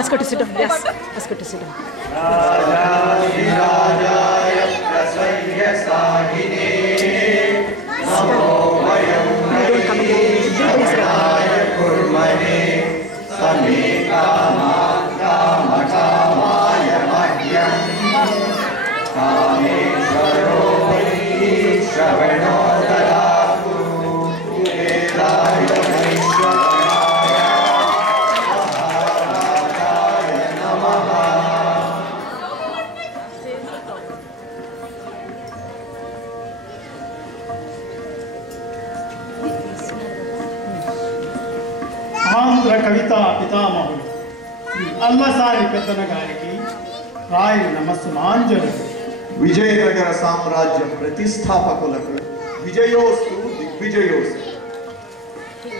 Ask her to sit down. Yes. Ask her to sit down. Andhra కవితా పితామహుడు శ్రీ అల్లసారి పెద్దన గారికి రాయల నమస్సుమాంజలు. విజయనగర సామ్రాజ్య ప్రతిష్టాపకులకు విజయోస్తు దిగ్విజయోస్తు.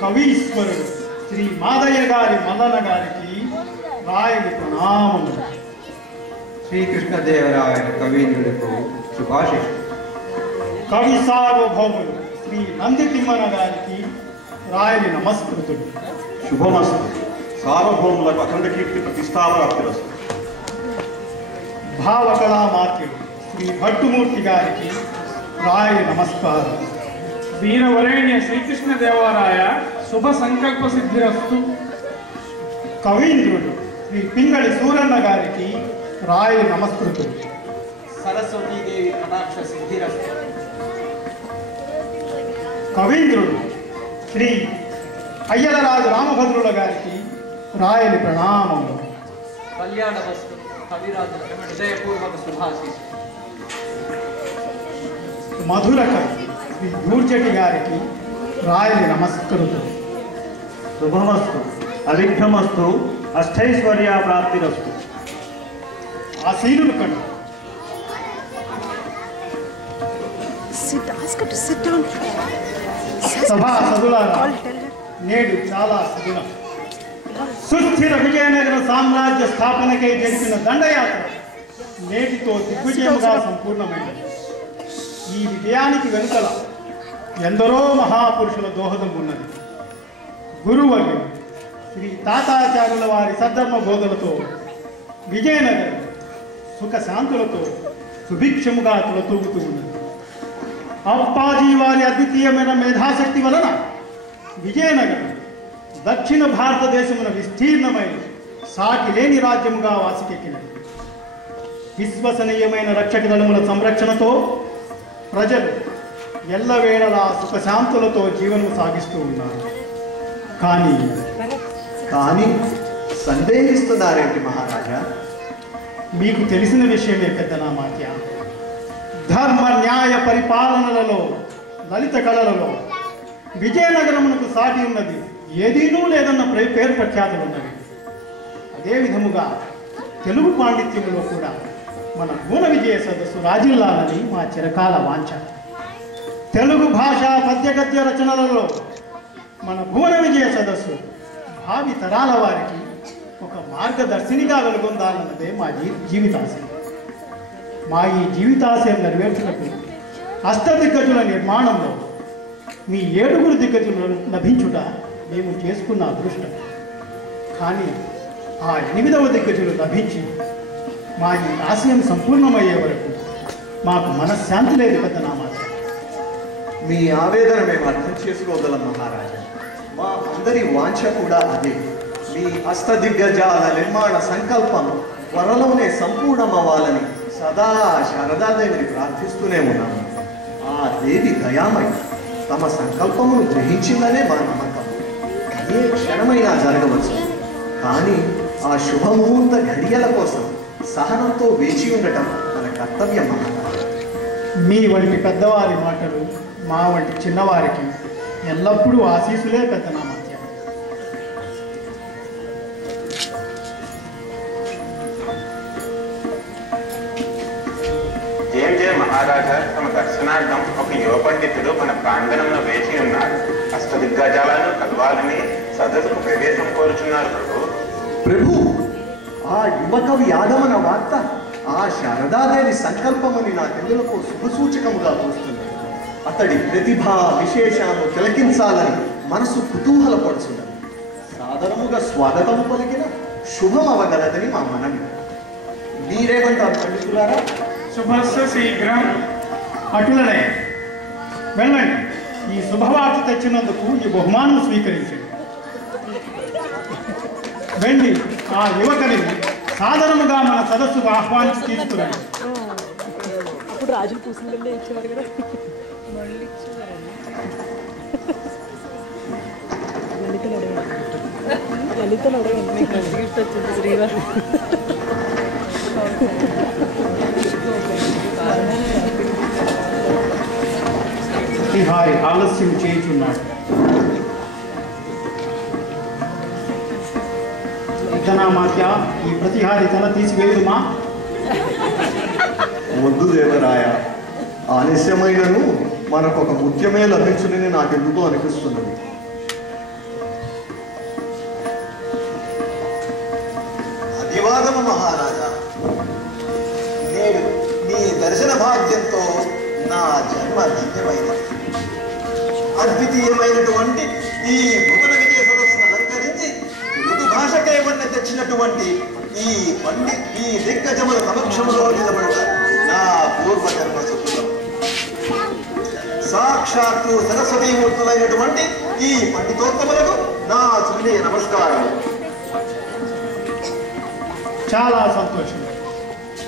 కవీశ్వరుడు శ్రీ మాదయ్య గారి మల్లన గారికి రాయలి ప్రణామములు. శ్రీకృష్ణదేవరాయల కవీంద్రులకు శుభాశిష్. కవి సార్వభౌములు శ్రీ నంది తిమ్మన గారికి రాయలి నమస్కృతుడు. శుభమస్తు. సార్వభౌములకు అఖండ కీర్తి ప్రతిష్టాప్రాప్తిరస్తు. భావకళామాత్యుడు శ్రీ భట్టుమూర్తి గారికి రాయలి నమస్కారం. వీరవరేణ్య శ్రీకృష్ణదేవరాయ శుభ సంకల్ప సిద్ధిరస్తు. కవీంద్రుడు శ్రీ పింగళి సూరన్న గారికి రాయలి నమస్కృతుడు. సరస్వతీదేవి కటాక్ష సిద్ధిరస్తు. కవీంద్రుడు శ్రీ అయ్యలరాజు రామభద్రుల గారికి రాయలి ప్రణామములు. కళ్యాణ వస్తు కవిరాజు హృదయపూర్వక శుభాశీస్సు. మధుర కవి శ్రీ దూర్జటి గారికి రాయలి నమస్కృతులు. శుభమస్తు. అవిఘ్నమస్తు. అష్టైశ్వర్య ప్రాప్తిరస్తు. ఆశీనులు కండు Sit. Ask her to sit down. సభా సదులారా, Call. Tell her. నేడు చాలా సుదినం. సుస్థిర విజయనగర సామ్రాజ్య స్థాపనకై జరిపిన దండయాత్ర నేటితో దిగ్విజయముగా సంపూర్ణమైనది. ఈ విజయానికి వెనుకల ఎందరో మహాపురుషుల దోహదం ఉన్నది. గురువర్యులు శ్రీ తాతాచార్యుల వారి సద్ధర్మ బోధలతో విజయనగరం సుఖశాంతులతో సుభిక్షముగా తులతూగుతూ ఉన్నది. అప్పాజీ వారి అద్వితీయమైన మేధాశక్తి వలన విజయనగరం దక్షిణ భారతదేశమున విస్తీర్ణమైన సాటి లేని రాజ్యముగా వాసికెక్కినది. విశ్వసనీయమైన రక్షక దళముల సంరక్షణతో ప్రజలు ఎల్లవేళలా సుఖశాంతులతో జీవనం సాగిస్తూ ఉన్నారు. కానీ సందేహిస్తున్నారేంటి మహారాజా? మీకు తెలిసిన విషయమే పెద్దనామాత్య. ధర్మ న్యాయ పరిపాలనలలో లలిత కళలలో విజయనగరమునకు సాటి ఉన్నది ఏదీనూ లేదన్న పేరు ప్రఖ్యాతులు ఉన్నవి. అదే విధముగా తెలుగు పాండిత్యములో కూడా మన భువన విజయ సదస్సు రాజిల్లాలని మా చిరకాల వాంఛ. తెలుగు భాష పద్యగద్య రచనలలో మన భువన విజయ సదస్సు భావి తరాల వారికి ఒక మార్గదర్శినిగా వెలుగొందాలన్నదే మా జీవితాశయం. మా ఈ జీవితాశయం నెరవేర్చినట్టు అష్టదిగ్గజుల నిర్మాణంలో మీ 7 దిగ్గజులను లభించుట మేము చేసుకున్న అదృష్టం. కానీ ఆ 8వ దిగ్గజులు లభించి మా ఈ ఆశయం సంపూర్ణమయ్యే వరకు మాకు మనశ్శాంతి లేదు పెద్దనామాత్య. మీ ఆవేదన మేము అర్థం చేసుకోగలం మహారాజా. మా అందరి వాంఛ కూడా అదే. మీ అష్టదిగ్గజాల నిర్మాణ సంకల్పం త్వరలోనే సంపూర్ణమవ్వాలని సదా శారదాదేవిని ప్రార్థిస్తూనే ఉన్నాము. ఆ దేవి దయామయి తమ సంకల్పమును గ్రహించిందనే మా నమ్మకం. ఏ క్షణమైనా జరగవచ్చు. కానీ ఆ శుభముహూర్త ఘడియల కోసం సహనంతో వేచి ఉండటం మన కర్తవ్యం మహారాజా. మీ వంటి పెద్దవారి మాటలు మా వంటి చిన్నవారికి ఎల్లప్పుడూ ఆశీస్సులే పెద్దనామాత్య. జయ మహారాజా, తమ దర్శనార్థం ఒక యువ పండితుడు మన ప్రాంగణంలో వేచి ఉన్నారు. అష్టదిగ్గజాలను కలవాలని సదస్సుకు ప్రవేశం కోరుచున్నారు ప్రభు. ప్రభు, ఆ యువకవి ఆగమన వార్త ఆ శారదాదేవి సంకల్పమని నా కన్నులకు శుభసూచకముగా తోస్తుంది. అతడి ప్రతిభ విశేషాలను తిలకించాలని మనసు కుతూహలపడుచున్నది. సాదరముగా స్వాగతం పలికిన శుభం అవగలదని మా మనవి. మీరేమంటారు పండితులారా? శుభస్య శీఘ్రం. అటులనే వెళ్ళండి. ఈ శుభవార్త తెచ్చినందుకు ఈ బహుమానం స్వీకరించండి. వెళ్ళి ఆ యువకుని సాధారణముగా మన సదస్సుకు ఆహ్వానించి తీసుకురండి. అప్పుడు రాజులు పూసిందంటే ఇచ్చేవారు కదా, మళ్ళీ ఇచ్చేవారండి. లలితలు అడగండి, మీకు మంచి గిఫ్ట్ వచ్చింది శ్రీవారు. శ్రీహారి ఆలస్యం చేయుచున్నాడు. ఇతనామాత్య ఈ ప్రతిహారి తల తీసివేయుమా? వద్దు దేవరాయ, ఆలస్యమైనను మనకొక ముఖ్యమే లభించునని నాకెందుకో అనిపిస్తున్నది. అభివాదము మహారాజా. నేడు మీ దర్శన భాగ్యంతో నా జన్మ ధన్యమైనది. అద్వితీయమైనటువంటి ఈ భువన విజయ సదస్సును అలంకరించి తెలుగు భాషకై వన్న తెచ్చినటువంటి ఈ దిగ్గజముల సమక్షంలో నిలబడ్డ నా పూర్వజన్మ సుఖం. సాక్షాత్తు సరస్వతీమూర్తులైనటువంటి ఈ పండితోత్తములకు నా సువినయ నమస్కారం. చాలా సంతోషం.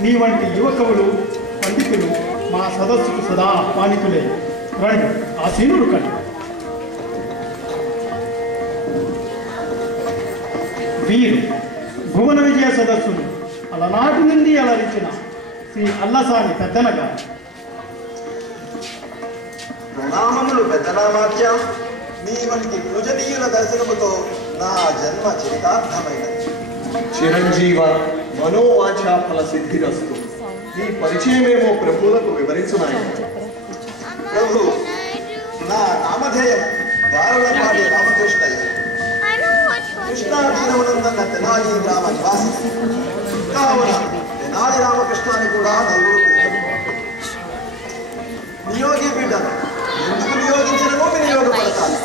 నీ వంటి యువకులు పండితులు మా సదస్సుకు సదా ఆహ్వానితులే. రండి, ఆసీనులు కండి. వీరు భువన విజయ సదస్సును అలనాటి నుండి అలరించిన శ్రీ అల్లసాని పెద్దనగా. ప్రణామములు పెద్దనామాత్య. మీ వంటి పూజనీయుల దర్శనముతో నా జన్మ చరితార్థమైనది. చిరంజీవ మనోవాంఛా ఫల సిద్ధిరస్తు. ఈ పరిచయమేమో ప్రభువులకు వివరించున్నాయి. ప్రభు, నా నామధేయం గారులపాటి రామకృష్ణయ్య. కృష్ణా తీరమునందన్న తెనాలి గ్రామ నివాసి. కావున తెనాలి రామకృష్ణ అని కూడా నలుగురు పిల్లలు. నియోగి బిడ్డను ఎందుకు నియోగించడమో వినియోగపడతాను.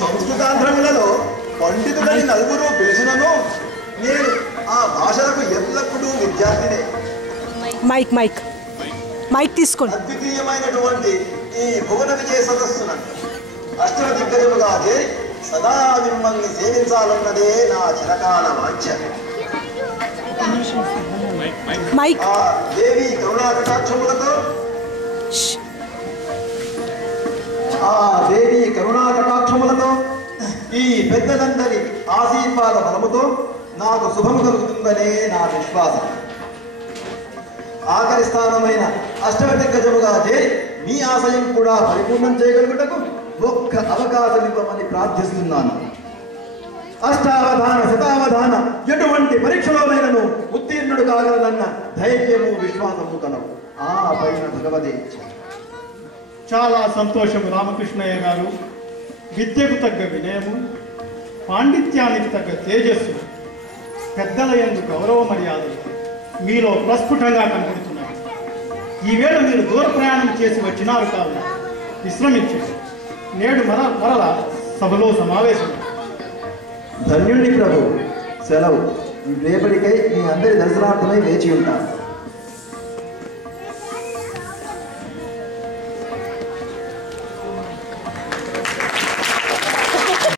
సంస్కృతాంధ్రములలో పండితుడని నలుగురు పిలిచినను నేను ఆ భాషలకు ఎల్లప్పుడూ విద్యార్థినే. మైక్ మైక్ మైక్ తీసుకోండి. అద్వితీయమైనటువంటి ఈ భువన విజయ సదస్సున అష్టమ దిగ్గజముగా చేరి సదా మిమ్మల్ని సేవించాలన్నదే నా చిరకాల వాంఛ. మైక్ ఆ దేవి కరుణాకటాక్షములతో ఈ పెద్దలందరి ఆశీర్వాద బలముతో నాకు శుభము కలుగుతుందనే నా విశ్వాసం. ఆఖరి స్థానమైన అష్టమ దిగ్గజముగా చేరి మీ ఆశయం కూడా పరిపూర్ణం చేయగలుగుటకు ఒక్క అవకాశం ఇవ్వమని ప్రార్థిస్తున్నాను. అష్టావధాన శతావధాన ఎటువంటి పరీక్షలోనైనను ఉత్తీర్ణుడు కాగలనన్న ధైర్యము విశ్వాసము కలవు. ఆ పైన భగవదే. చాలా సంతోషము రామకృష్ణయ్య గారు. విద్యకు తగ్గ వినయము, పాండిత్యానికి తగ్గ తేజస్సు, పెద్దల యందు గౌరవ మర్యాదలు మీలో ప్రస్ఫుటంగా కనబడుతున్నాయి. ఈవేళ మీరు దూర ప్రయాణం చేసి వచ్చినారు కావున విశ్రమించండి. నేడు మరల సభలో సమావేశం. ధన్యుణ్ణి ప్రభు. సెలవు. రేపటికై మీ అందరి దర్శనార్థమై వేచి ఉంటాను.